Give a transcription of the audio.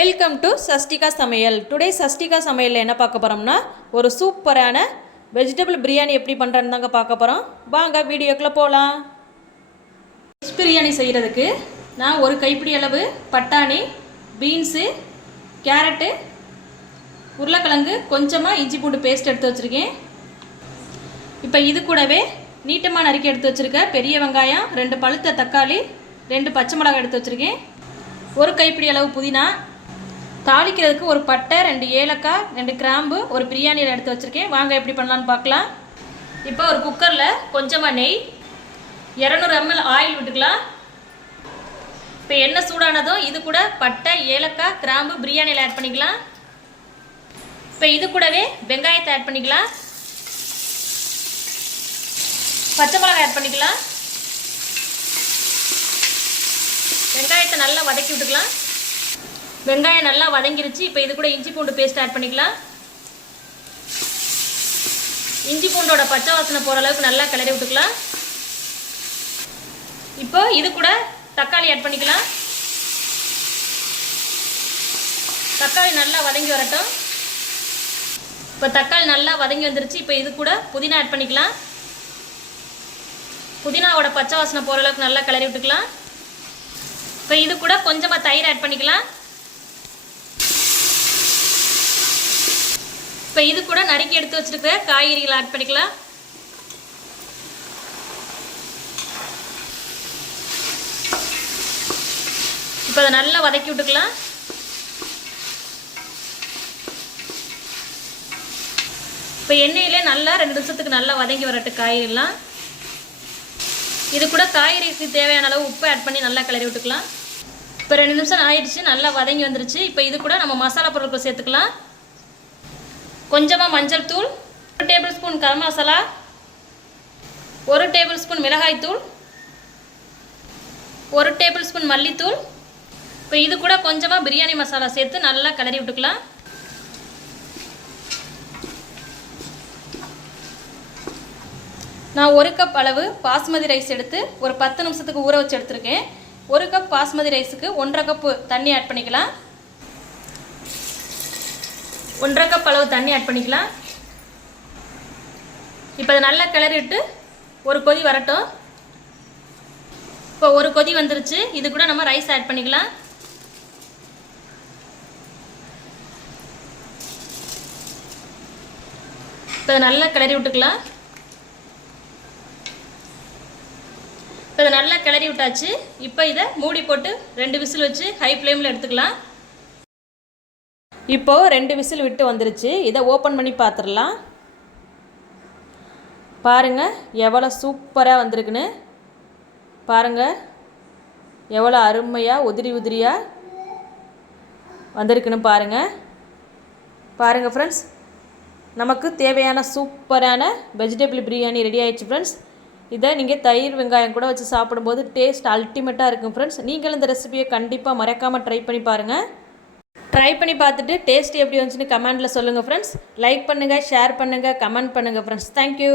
Welcome to Shashtika சமையல் today Shashtika சமையலில் என்ன பார்க்க போகிறோம்னா ஒரு சூப்பரான வெஜிடபிள் பிரியாணி எப்படி பண்ணுறேன்னு தாங்க பார்க்க போகிறோம் வாங்க வீடியோக்குள்ளே போகலாம் ஃபிஷ் பிரியாணி செய்கிறதுக்கு நான் ஒரு கைப்பிடி அளவு பட்டாணி பீன்ஸு கேரட்டு உருளைக்கிழங்கு கொஞ்சமாக இஞ்சி பூண்டு பேஸ்ட் எடுத்து வச்சுருக்கேன். இப்போ இது கூடவே நீட்டமாக நறுக்கி எடுத்து வச்சுருக்க பெரிய வெங்காயம் ரெண்டு பழுத்த தக்காளி ரெண்டு பச்சை மிளகாய் எடுத்து வச்சுருக்கேன். ஒரு கைப்பிடி அளவு புதினா தாளிக்கிறதுக்கு ஒரு பட்டை ரெண்டு ஏலக்காய் ரெண்டு கிராம்பு ஒரு பிரியாணியில் எடுத்து வச்சுருக்கேன். வாங்க எப்படி பண்ணலான்னு பார்க்கலாம். இப்போ ஒரு குக்கரில் கொஞ்சமாக நெய் இரநூறு எம்எல் ஆயில் விட்டுக்கலாம். இப்போ எண்ணெய் சூடானதும் இது கூட பட்டை ஏலக்காய் கிராம்பு பிரியாணியில் ஆட் பண்ணிக்கலாம். இப்போ இது கூடவே வெங்காயத்தை ஆட் பண்ணிக்கலாம். பச்சை மிளகாய் ஆட் பண்ணிக்கலாம். வெங்காயத்தை நல்லா வதக்கி விட்டுக்கலாம். வெங்காயம் நல்லா வதங்கிருச்சு. இப்போ இது கூட இஞ்சி பூண்டு பேஸ்ட் ஆட் பண்ணிக்கலாம். இஞ்சி பூண்டோட பச்சை வாசனை போகிற அளவுக்கு நல்லா கிளறி விட்டுக்கலாம். இப்போ இது கூட தக்காளி ஆட் பண்ணிக்கலாம். தக்காளி நல்லா வதங்கி வரட்டும். இப்போ தக்காளி நல்லா வதங்கி வந்துருச்சு. இப்போ இது கூட புதினா ஆட் பண்ணிக்கலாம். புதினாவோட பச்சை வாசனை போகிற அளவுக்கு நல்லா கிளறி விட்டுக்கலாம். இப்போ இது கூட கொஞ்சமாக தயிர் ஆட் பண்ணிக்கலாம். இப்போ இது கூட நறுக்கி எடுத்து வச்சுருக்கிற காய்கறிகளை ஆட் பண்ணிக்கலாம். இப்போ அதை நல்லா வதக்கி விட்டுக்கலாம். இப்போ எண்ணெயிலே நல்லா ரெண்டு நிமிஷத்துக்கு நல்லா வதங்கி வரட்டு காய்கறிலாம். இது கூட காய்கறிக்கு தேவையான அளவு உப்பு ஆட் பண்ணி நல்லா கிளறி விட்டுக்கலாம். இப்போ ரெண்டு நிமிஷம் ஆயிடுச்சு நல்லா வதங்கி வந்துருச்சு. இப்போ இது கூட நம்ம மசாலா பொருட்கள் சேர்த்துக்கலாம். கொஞ்சமாக மஞ்சள் தூள் ஒரு டேபிள் ஸ்பூன் கரம் மசாலா ஒரு டேபிள் ஸ்பூன் மிளகாய் தூள் ஒரு டேபிள் ஸ்பூன் மல்லித்தூள். இப்போ இது கூட கொஞ்சமாக பிரியாணி மசாலா சேர்த்து நல்லா கிளறி விட்டுக்கலாம். நான் ஒரு கப் அளவு பாஸ்மதி ரைஸ் எடுத்து ஒரு பத்து நிமிஷத்துக்கு ஊற வச்சு எடுத்திருக்கேன். ஒரு கப் பாஸ்மதி ரைஸுக்கு ஒன்றரை கப்பு தண்ணி ஆட் பண்ணிக்கலாம். ஒன்றரை கப் அளவு தண்ணி ஆட் பண்ணிக்கலாம். இப்போ அதை நல்லா கிளறிட்டு ஒரு கொதி வரட்டும். இப்போ ஒரு கொதி வந்துருச்சு. இது கூட நம்ம ரைஸ் ஆட் பண்ணிக்கலாம். இப்போ அதை நல்லா கிளறி விட்டுக்கலாம். இப்போ இதை நல்லா கிளறி விட்டாச்சு. இப்போ இதை மூடி போட்டு ரெண்டு விசில் வச்சு ஹை ஃப்ளேமில் எடுத்துக்கலாம். இப்போது ரெண்டு விசில் விட்டு வந்துருச்சு. இதை ஓப்பன் பண்ணி பார்த்துடலாம் பாருங்கள் எவ்வளோ சூப்பராக வந்திருக்குன்னு. பாருங்கள் எவ்வளோ அருமையாக உதிரி உதிரியாக வந்திருக்குன்னு பாருங்கள் பாருங்கள் ஃப்ரெண்ட்ஸ் நமக்கு தேவையான சூப்பரான வெஜிடபிள் பிரியாணி ரெடி ஆயிடுச்சு ஃப்ரெண்ட்ஸ் இதை நீங்கள் தயிர் வெங்காயம் கூட வச்சு சாப்பிடும்போது டேஸ்ட் அல்டிமேட்டாக இருக்கும் ஃப்ரெண்ட்ஸ் நீங்களும் இந்த ரெசிபியை கண்டிப்பாக மறக்காமல் ட்ரை பண்ணி பாருங்கள் ட்ரை பண்ணி பார்த்துட்டு டேஸ்ட் எப்படி வந்துச்சுன்னு கமெண்ட்டில் சொல்லுங்கள் ஃப்ரெண்ட்ஸ் லைக் பண்ணுங்கள் ஷேர் பண்ணுங்கள் கமெண்ட் பண்ணுங்கள் ஃப்ரெண்ட்ஸ் தேங்க்யூ